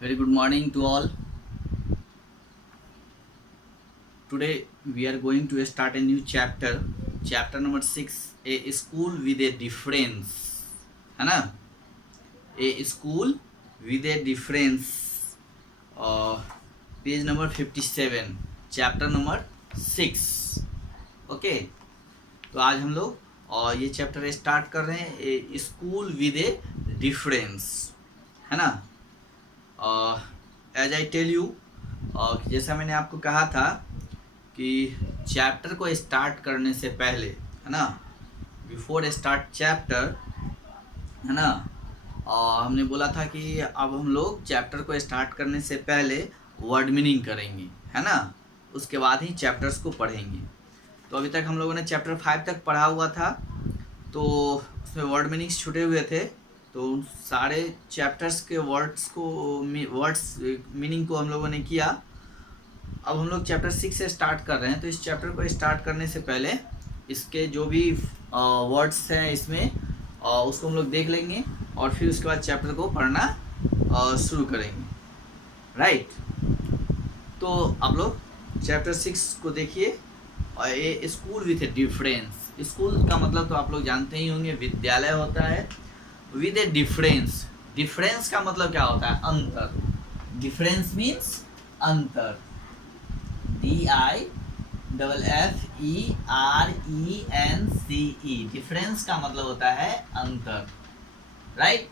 Very good morning to all. Today we are going to start a new chapter. Chapter number 6, a school with a difference. है ना? A school with a difference. Page number 57, chapter number 6. Okay, तो आज हम लोग ये chapter start कर रहे हैं, ए स्कूल विद ए डिफरेंस, है ना? एज आई टेल यू, जैसा मैंने आपको कहा था कि चैप्टर को स्टार्ट करने से पहले, है ना, बिफोर स्टार्ट चैप्टर, है ना, हमने बोला था कि अब हम लोग चैप्टर को स्टार्ट करने से पहले वर्ड मीनिंग करेंगे, है ना, उसके बाद ही चैप्टर्स को पढ़ेंगे. तो अभी तक हम लोगों ने चैप्टर 5 तक पढ़ा हुआ था, तो उसमें वर्ड मीनिंग्स छूटे हुए थे. तो सारे चैप्टर्स के वर्ड्स मीनिंग को हम लोगों ने किया. अब हम लोग चैप्टर 6 से स्टार्ट कर रहे हैं. तो इस चैप्टर को स्टार्ट करने से पहले इसके जो भी वर्ड्स हैं इसमें उसको हम लोग देख लेंगे और फिर उसके बाद चैप्टर को पढ़ना शुरू करेंगे. राइट. तो आप लोग चैप्टर 6 को देखिए. और ये school with A difference. School का मतलब तो आप लोग जानते ही होंगे, विद्यालय होता है विद ए डिफरेंस. डिफरेंस का मतलब क्या होता है? अंतर. डिफरेंस मीन्स अंतर. DIFFERENCE. डिफरेंस का मतलब होता है अंतर. राइट.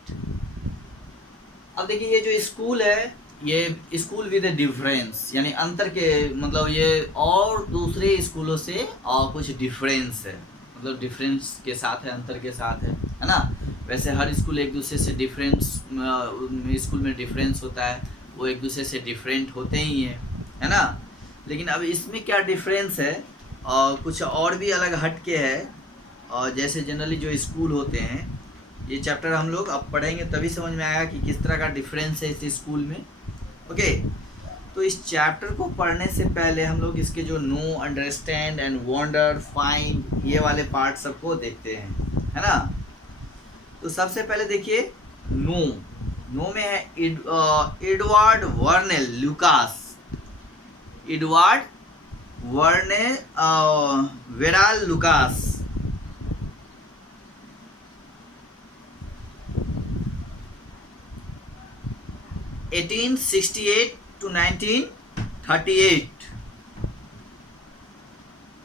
अब देखिए, ये जो स्कूल है, ये स्कूल विद ए डिफरेंस यानी अंतर के मतलब ये और दूसरे स्कूलों से और कुछ डिफरेंस है, मतलब डिफरेंस के साथ है, अंतर के साथ है ना. वैसे हर स्कूल एक दूसरे से डिफरेंस, स्कूल में डिफरेंस होता है, वो एक दूसरे से डिफरेंट होते ही हैं, है ना. लेकिन अब इसमें क्या डिफरेंस है, कुछ और भी अलग हट के है. और जैसे जनरली जो स्कूल होते हैं, ये चैप्टर हम लोग अब पढ़ेंगे तभी समझ में आएगा कि किस तरह का डिफरेंस है इस स्कूल में. ओके. तो इस चैप्टर को पढ़ने से पहले हम लोग इसके जो no, understand and wonder, find, ये वाले पार्ट सबको देखते हैं, है ना. तो सबसे पहले देखिए नो. नो में है Edward Vernell Lucas. Edward Vernell Verrall Lucas. (1868 to 1938),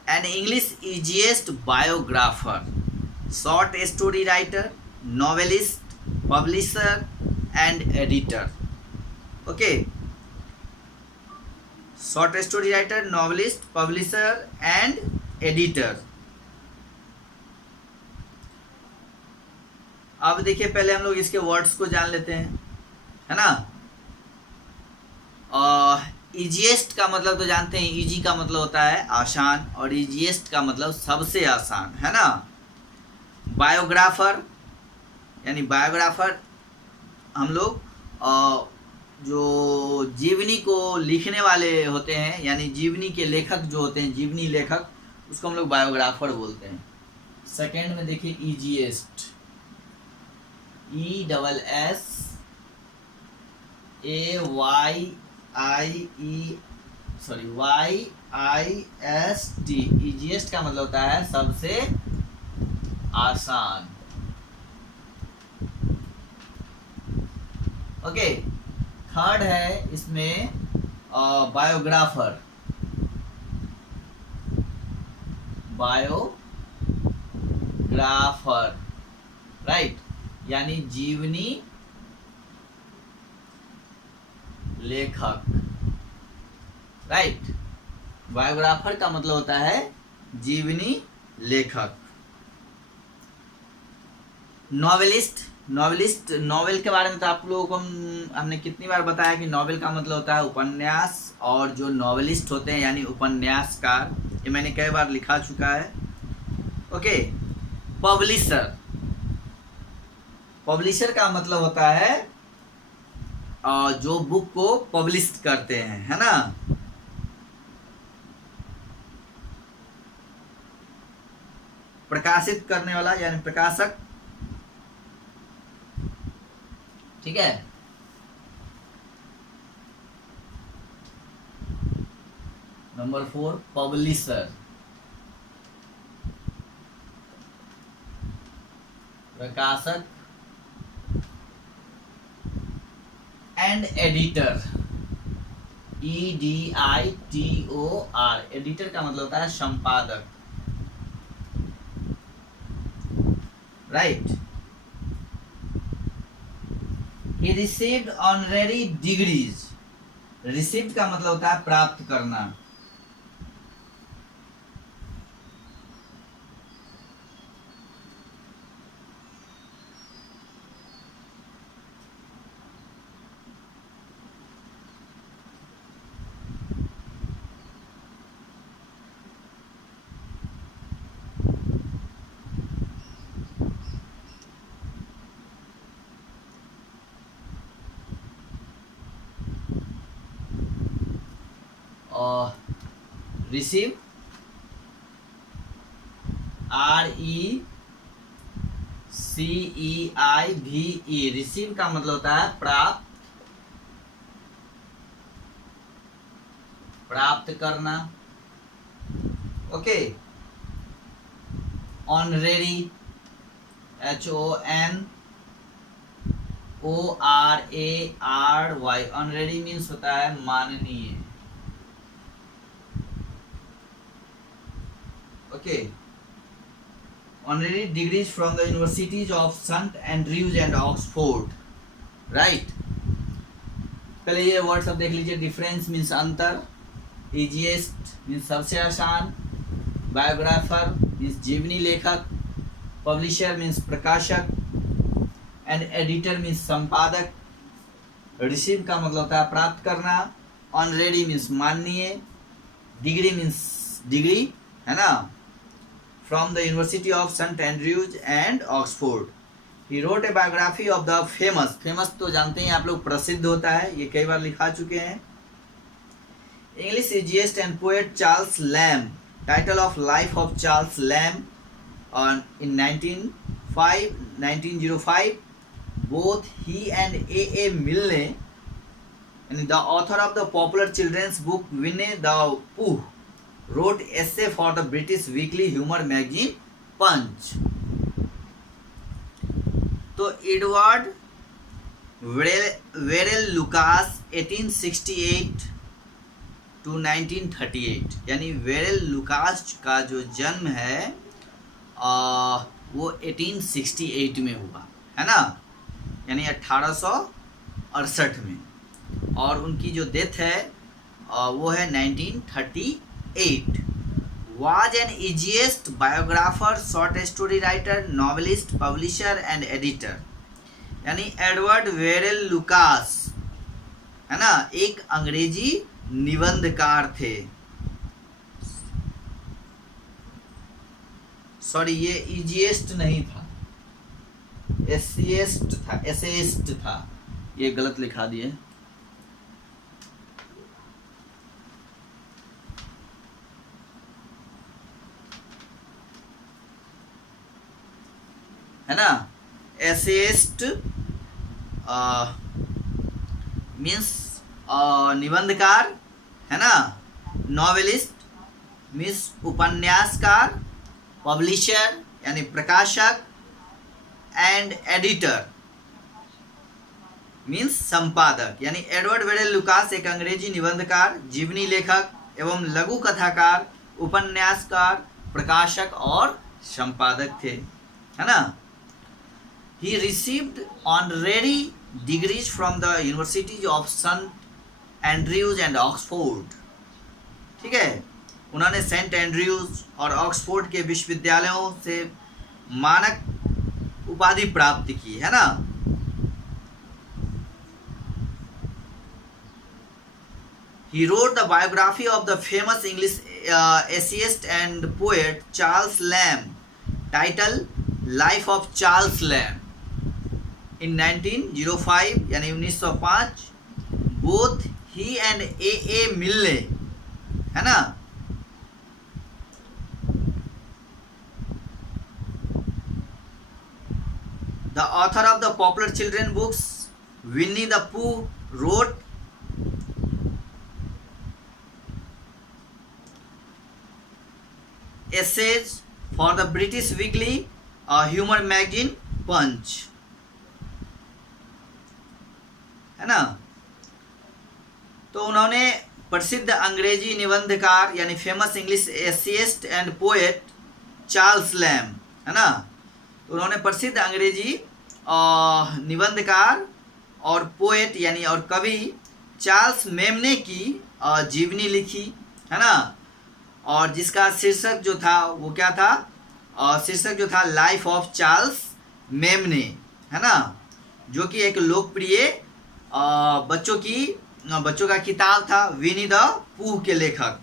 an English essayist, biographer, short story writer, novelist, publisher and editor. Okay. Short story writer, novelist, publisher and editor. अब देखिए, पहले हम लोग इसके वर्ड्स को जान लेते हैं, है ना. इजीएस्ट का मतलब तो जानते हैं, इजी का मतलब होता है आसान और इजीएस्ट का मतलब सबसे आसान, है ना. बायोग्राफर यानी बायोग्राफर हम लोग जो जीवनी को लिखने वाले होते हैं, यानी जीवनी के लेखक जो होते हैं, जीवनी लेखक, उसको हम लोग बायोग्राफर बोलते हैं. सेकेंड में देखिए इजीएस्ट. YIST. इजीएस्ट का मतलब होता है सबसे आसान. ओके. थर्ड है इसमें बायोग्राफर. बायोग्राफर, राइट, यानी जीवनी लेखक. राइट. बायोग्राफर का मतलब होता है जीवनी लेखक. नॉवेलिस्ट. नॉवेल के बारे में तो आप लोगों को हमने कितनी बार बताया कि नॉवेल का मतलब होता है उपन्यास, और जो नॉवेलिस्ट होते हैं यानी उपन्यासकार, ये मैंने कई बार लिखा चुका है. ओके. पब्लिशर का मतलब होता है जो बुक को पब्लिश करते हैं, है ना. प्रकाशित करने वाला यानी प्रकाशक. ठीक है. नंबर 4 पब्लिशर, प्रकाशक एंड एडिटर, EDITOR, एडिटर का मतलब होता है संपादक, right. He received honorary degrees, received का मतलब होता है प्राप्त करना, और रिसीव RECEIVE, रिसीव का मतलब होता है प्राप्त करना, okay. Honorary, HONORARY, honorary means होता है माननीय, okay. Honorary degrees from the universities of Saint Andrews and Oxford, right. पहले ये वर्ड सब देख लीजिए, डिफरेंस मीन्स अंतर, इजीएस्ट मीन्स सबसे आसान, बायोग्राफर मीन्स जीवनी लेखक, पब्लिशर मीन्स प्रकाशक, एंड एडिटर मीन्स संपादक। रिसीव का मतलब होता है प्राप्त करना, ऑनरेरी मीन्स माननीय, डिग्री मीन्स डिग्री, है ना, from the university of Saint Andrews and Oxford. He wrote a biography of the famous, famous तो जानते हैं आप लोग, प्रसिद्ध होता है, ये कई बार लिखा चुके हैं, English essayist and poet Charles Lamb, title of life of Charles Lamb on in 1905 both he and A. Milne, and the author of the popular children's book Winnie the Pooh, wrote essay for the British weekly humor magazine Punch. तो Edward वेरेल Lucas 1868 to 1938, यानी वेरेल Lucas का जो जन्म है वो 1868 में हुआ, है ना, यानी 1868 में, और उनकी जो डेथ है वो है 1938। Was an easiest biographer, short story writer, novelist, publisher and editor, यानी एडवर्ड वेरेल लुकास, है ना, एक अंग्रेजी निबंधकार थे। सॉरी, ये इजिएस्ट नहीं था, एसेइस्ट था, एसेइस्ट था, ये गलत लिखा दिए, है ना। एसेइस्ट मीन्स निबंधकार, है ना, नॉवेलिस्ट मीन्स उपन्यासकार, पब्लिशर यानी प्रकाशक, एंड एडिटर मीन्स संपादक, यानी एडवर्ड वेरेल लुकास एक अंग्रेजी निबंधकार, जीवनी लेखक एवं लघु कथाकार, उपन्यासकार, प्रकाशक और संपादक थे, है ना। He received honorary degrees from the universities of Saint Andrews and Oxford, ठीक है, उन्होंने सेंट एंड्रयूज और ऑक्सफोर्ड के विश्वविद्यालयों से मानक उपाधि प्राप्त की, है ना। He wrote the biography of the famous English essayist and poet Charles Lamb, titled Life of Charles Lamb, in 1905, यानी 1905। Both he and A. Milne, है ना, the author of the popular children books Winnie the Pooh, wrote essays for the British weekly humor magazine Punch, है ना। तो उन्होंने प्रसिद्ध अंग्रेजी निबंधकार यानी famous English essayist and poet Charles Lamb, है ना, तो उन्होंने प्रसिद्ध अंग्रेजी निबंधकार और पोएट यानी और कवि चार्ल्स मेमने की जीवनी लिखी, है ना, और जिसका शीर्षक जो था वो क्या था, शीर्षक जो था लाइफ ऑफ चार्ल्स मेमने, है ना, जो कि एक लोकप्रिय बच्चों का किताब था, विनी द पूह के लेखक,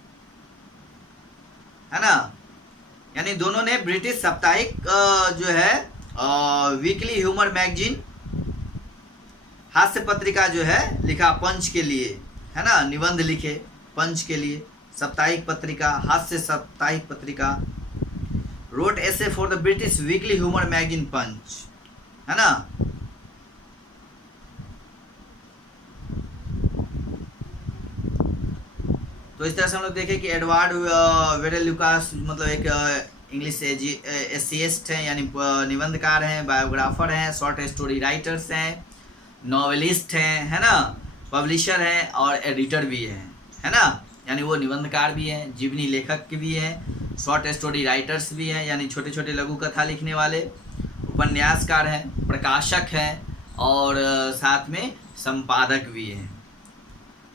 है ना। यानी दोनों ने ब्रिटिश साप्ताहिक जो है वीकली ह्यूमर मैगजीन हास्य पत्रिका जो है लिखा पंच के लिए, है ना, निबंध लिखे पंच के लिए, साप्ताहिक पत्रिका, हास्य साप्ताहिक पत्रिका, wrote essay for the British weekly humour magazine Punch, है ना। तो इस तरह से हम लोग देखें कि एडवर्ड वेरेल लुकास मतलब एक इंग्लिश एसेइस्ट हैं यानी निबंधकार हैं, बायोग्राफर हैं, शॉर्ट स्टोरी राइटर्स हैं, नॉवेलिस्ट हैं, है ना, पब्लिशर हैं और एडिटर भी हैं, है ना। यानी वो निबंधकार भी हैं, जीवनी लेखक भी हैं, शॉर्ट स्टोरी राइटर्स भी हैं यानी छोटे छोटे लघु कथा लिखने वाले, उपन्यासकार हैं, प्रकाशक हैं और साथ में संपादक भी हैं।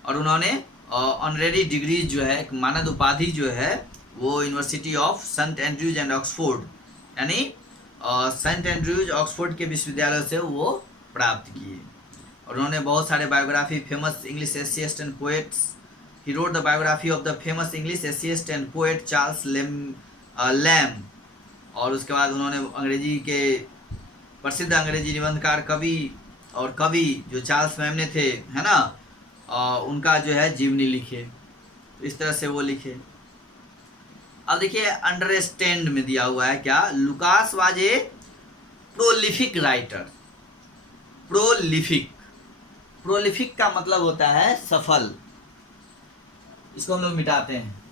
और उन्होंने ऑनरेरी डिग्रीज जो है, एक मानद उपाधि जो है वो university of Saint Andrews and Oxford यानी सेंट एंड्रयूज ऑक्सफोर्ड के विश्वविद्यालय से वो प्राप्त किए। और उन्होंने बहुत सारे biography famous English essayist and poets, he wrote the biography of the famous English essayist and poet Charles Lamb. और उसके बाद उन्होंने अंग्रेजी के प्रसिद्ध अंग्रेजी निबंधकार कवि जो चार्ल्स मेमने थे, है ना, उनका जो है जीवनी लिखे। तो इस तरह से वो लिखे। अब देखिए अंडरस्टैंड में दिया हुआ है क्या, Lucas was a prolific writer. Prolific का मतलब होता है सफल, इसको हम लोग मिटाते हैं।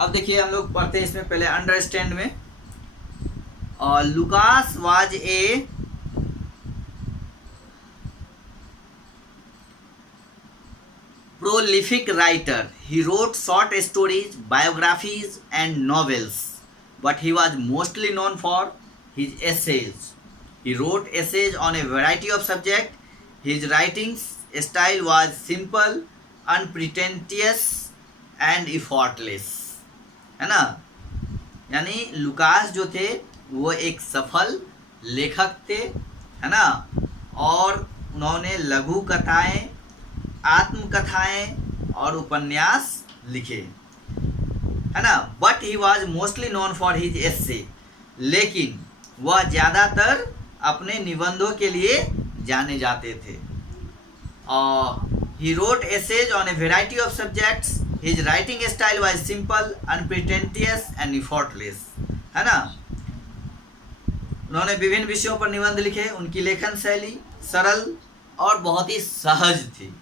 अब देखिए हम लोग पढ़ते हैं इसमें पहले अंडरस्टैंड में, और Lucas was a prolific writer. He wrote short stories, biographies and novels, but he was mostly known for his essays. He wrote essays on a variety of subjects. His writing style was simple, unpretentious and effortless. है ना, यानी Lucas जो थे वो एक सफल लेखक थे, है ना, और उन्होंने लघु कथाएं, आत्मकथाएं और उपन्यास लिखे, है ना। But he was mostly known for his essay, लेकिन वह ज़्यादातर अपने निबंधों के लिए जाने जाते थे। He wrote essays on a variety of subjects. His writing style was simple, unpretentious and effortless, है ना। उन्होंने विभिन्न विषयों पर निबंध लिखे। उनकी लेखन शैली सरल और बहुत ही सहज थी।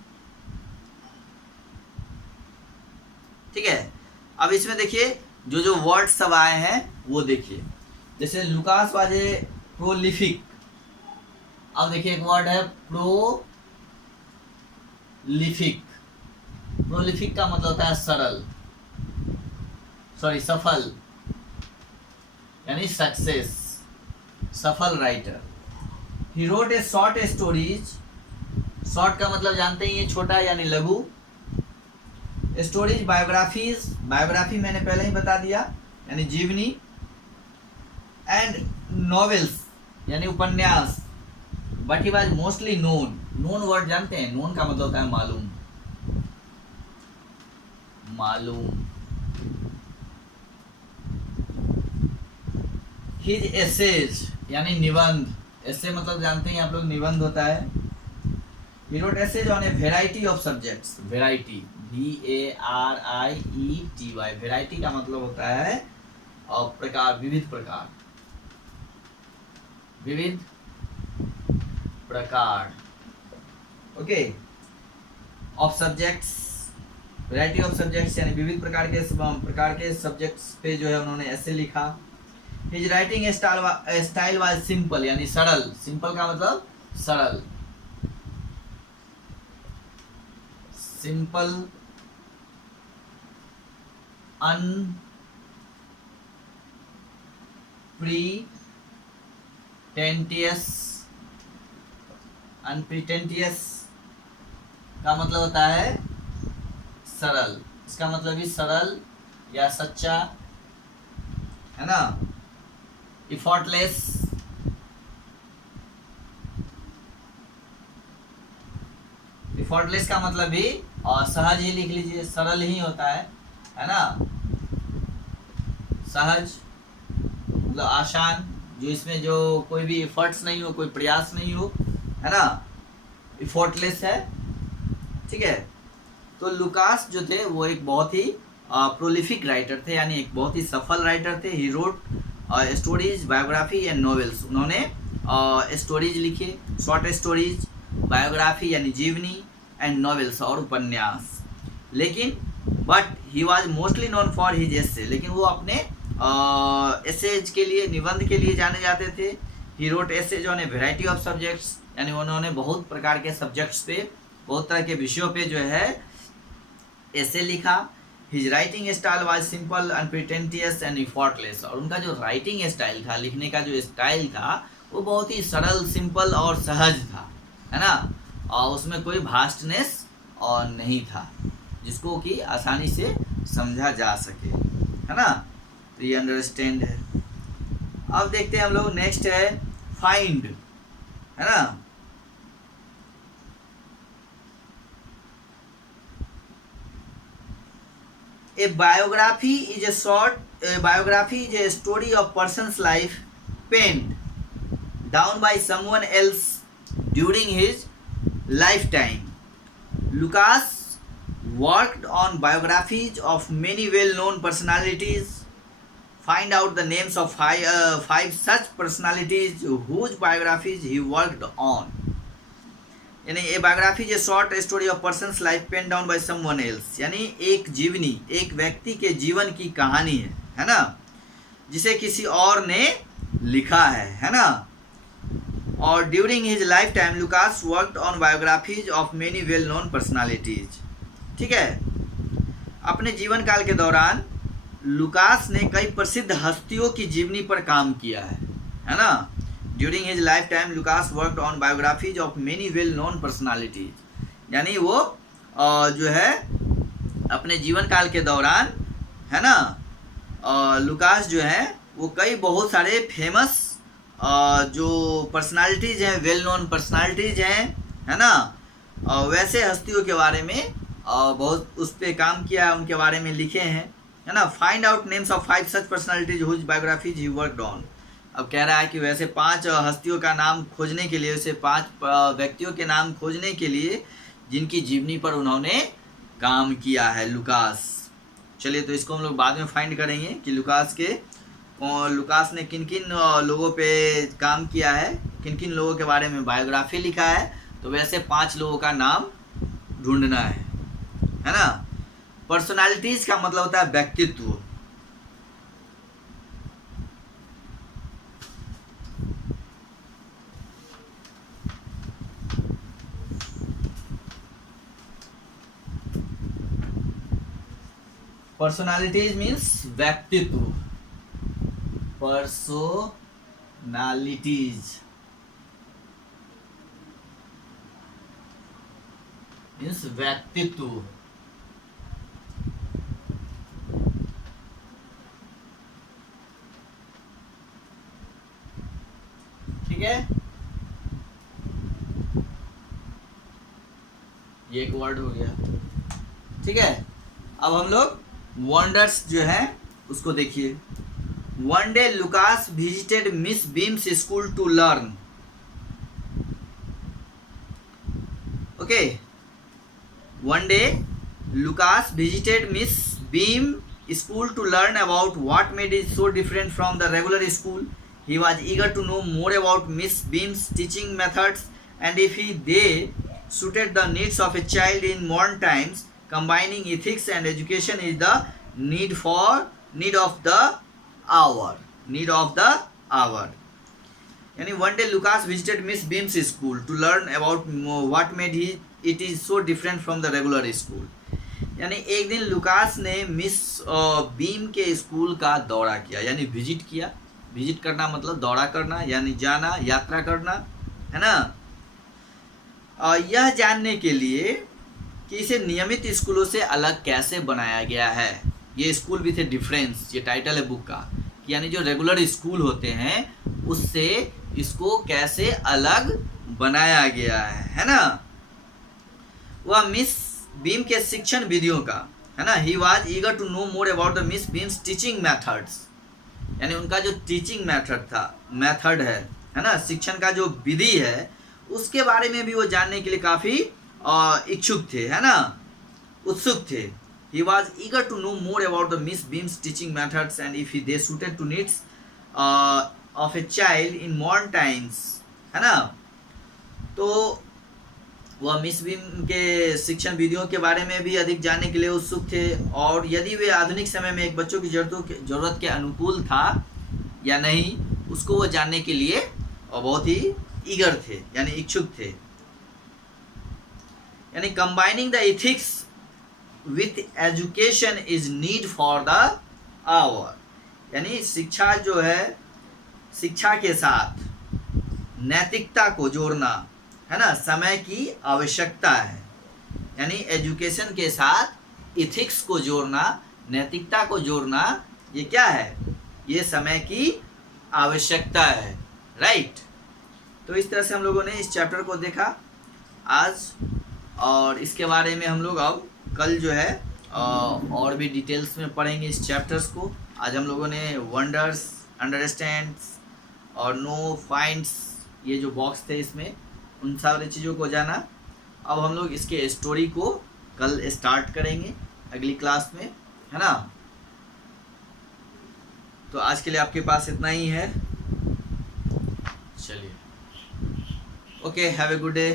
ठीक है, अब इसमें देखिए जो वर्ड सब आए हैं वो देखिए, जैसे लुकास वाज ए प्रोलिफिक। अब देखिए एक वर्ड है प्रोलिफिक। प्रोलिफिक का मतलब होता है सफल, यानी सक्सेस, सफल writer. He wrote a short stories. Short का मतलब जानते ही हैं, छोटा यानी लघु। स्टोरीज, बायोग्राफी मैंने पहले ही बता दिया यानी जीवनी। एंड नॉवेल्स यानी उपन्यास। But he was mostly known word जानते हैं, नोन का मतलब होता है मालूम। हिज एसेज यानी निबंध। एसे मतलब जानते हैं आप लोग, निबंध होता है। He wrote essays on a variety of subjects. Variety, VARIETY। Variety का मतलब होता है प्रकार, विविध प्रकार। विविध प्रकार, okay, of subjects, variety of subjects यानी विविध प्रकार के सब्जेक्ट्स पे जो है उन्होंने ऐसे लिखा। His writing style was simple यानी सरल, सिंपल का मतलब सरल, सिंपल, अनप्रिटेंटियस का मतलब होता है सरल, इसका मतलब भी सरल या सच्चा, है ना। इफॉर्टलेस, इफॉर्टलेस का मतलब भी और सहज ही लिख लीजिए, सरल ही होता है ना। सहज मतलब आसान, जो इसमें जो कोई भी एफर्ट्स नहीं हो, कोई प्रयास नहीं हो, है ना, इफोर्टलेस है, ठीक है। तो लुकास जो थे वो एक बहुत ही प्रोलिफिक राइटर थे, यानी एक बहुत ही सफल राइटर थे। He road stories, biography and novels, उन्होंने स्टोरीज लिखे, शॉर्ट स्टोरीज, बायोग्राफी यानी जीवनी, एंड नॉवेल्स और उपन्यास। लेकिन but he was mostly known for his एसे, लेकिन वो अपने एसेज के लिए, निबंध के लिए जाने जाते थे। He wrote essays on a variety of subjects, यानी उन्होंने बहुत प्रकार के सब्जेक्ट्स पे, बहुत तरह के विषयों पे जो है ऐसे लिखा। His writing style was simple, unpretentious and effortless, और उनका जो राइटिंग स्टाइल था, लिखने का जो स्टाइल था, वो बहुत ही सरल, सिंपल और सहज था, है ना। और उसमें कोई भास्टनेस और नहीं था, जिसको कि आसानी से समझा जा सके, है ना। तो ये अंडरस्टैंड है। अब देखते हैं हम लोग, नेक्स्ट है फाइंड, है ना। A biography is a story of person's life penned down by someone else during his lifetime. Lucas worked on biographies of many well-known personalities. Find out the names of five such personalities whose biographies he worked on. यानी a biography is a short story of person's life pen down by someone else, यानी एक जीवनी, एक व्यक्ति के जीवन की कहानी है ना, जिसे किसी और ने लिखा है ना। और during his life time Lucas worked on biographies of many well known personalities, ठीक है। अपने जीवन काल के दौरान लुकास ने कई प्रसिद्ध हस्तियों की जीवनी पर काम किया है ना। During his life time Lucas worked on biographies of many well known personalities, यानी वो जो है अपने जीवन काल के दौरान, है ना, लुकास जो है वो कई बहुत सारे फेमस जो पर्सनालिटीज हैं, वेल नोन पर्सनालिटीज हैं, है ना, वैसे हस्तियों के बारे में बहुत उस पर काम किया है, उनके बारे में लिखे हैं, है ना। Find out names of 5 such personalities whose biographies he worked on. अब कह रहा है कि वैसे 5 हस्तियों का नाम खोजने के लिए, वैसे 5 व्यक्तियों के नाम खोजने के लिए जिनकी जीवनी पर उन्होंने काम किया है लुकास। चलिए, तो इसको हम लोग बाद में फाइंड करेंगे कि लुकास ने किन किन लोगों पे काम किया है, किन किन लोगों के बारे में बायोग्राफी लिखा है। तो वैसे 5 लोगों का नाम ढूंढना है ना। पर्सनालिटीज का मतलब होता है व्यक्तित्व। पर्सनालिटीज मीन्स व्यक्तित्व, पर्सोनालिटीज मीन्स व्यक्तित्व, ठीक है। ये एक वर्ड हो गया, ठीक है। अब हम लोग वंडर्स जो है उसको देखिए। One day Lucas visited Miss Beam's school to learn, okay. One day Lucas visited Miss Beam school to learn about what made it so different from the regular school. He was eager to know more about Miss Beam's teaching methods and if they suited the needs of a child in modern times. Combining ethics and education is the need of the hour. Need of the hour. यानी one day Lucas visited Miss Beam's school to learn about what made it is so different from the regular school. यानी एक दिन Lucas ने miss beam के school का दौरा किया, यानी विजिट किया. विजिट करना मतलब दौरा करना, यानी जाना, यात्रा करना, है ना. यह जानने के लिए कि इसे नियमित स्कूलों से अलग कैसे बनाया गया है. ये स्कूल विथ ए डिफरेंस, ये टाइटल है बुक का. यानी जो रेगुलर स्कूल होते हैं उससे इसको कैसे अलग बनाया गया है ना. वह मिस बीम के शिक्षण विधियों का, है ना. He was eager to know more about the Miss Beam's teaching methods, यानी उनका जो टीचिंग मेथड है ना, शिक्षण का जो विधि है उसके बारे में भी वो जानने के लिए काफ़ी इच्छुक थे, है ना, उत्सुक थे. He was eager to know more about the Miss Beam's teaching methods and if they suited to needs of a child in modern times, है ना. तो वह मिस बीम के शिक्षण विधियों के बारे में भी अधिक जानने के लिए उत्सुक थे और यदि वे आधुनिक समय में एक बच्चों की जरूरत के अनुकूल था या नहीं उसको वो जानने के लिए बहुत ही ईगर थे, यानी इच्छुक थे. यानी combining the ethics with education is need for the hour, यानी शिक्षा जो है, शिक्षा के साथ नैतिकता को जोड़ना, है ना, समय की आवश्यकता है. यानी एजुकेशन के साथ इथिक्स को जोड़ना, नैतिकता को जोड़ना, ये क्या है, ये समय की आवश्यकता है. राइट. तो इस तरह से हम लोगों ने इस चैप्टर को देखा आज और इसके बारे में हम लोग अब कल जो है और भी डिटेल्स में पढ़ेंगे इस चैप्टर्स को. आज हम लोगों ने वंडर्स, अंडरस्टैंड्स और नो, फाइंड्स, ये जो बॉक्स थे इसमें उन सारी चीज़ों को जाना. अब हम लोग इसके स्टोरी को कल स्टार्ट करेंगे अगली क्लास में, है ना. तो आज के लिए आपके पास इतना ही है. चलिए, okay, have a good day.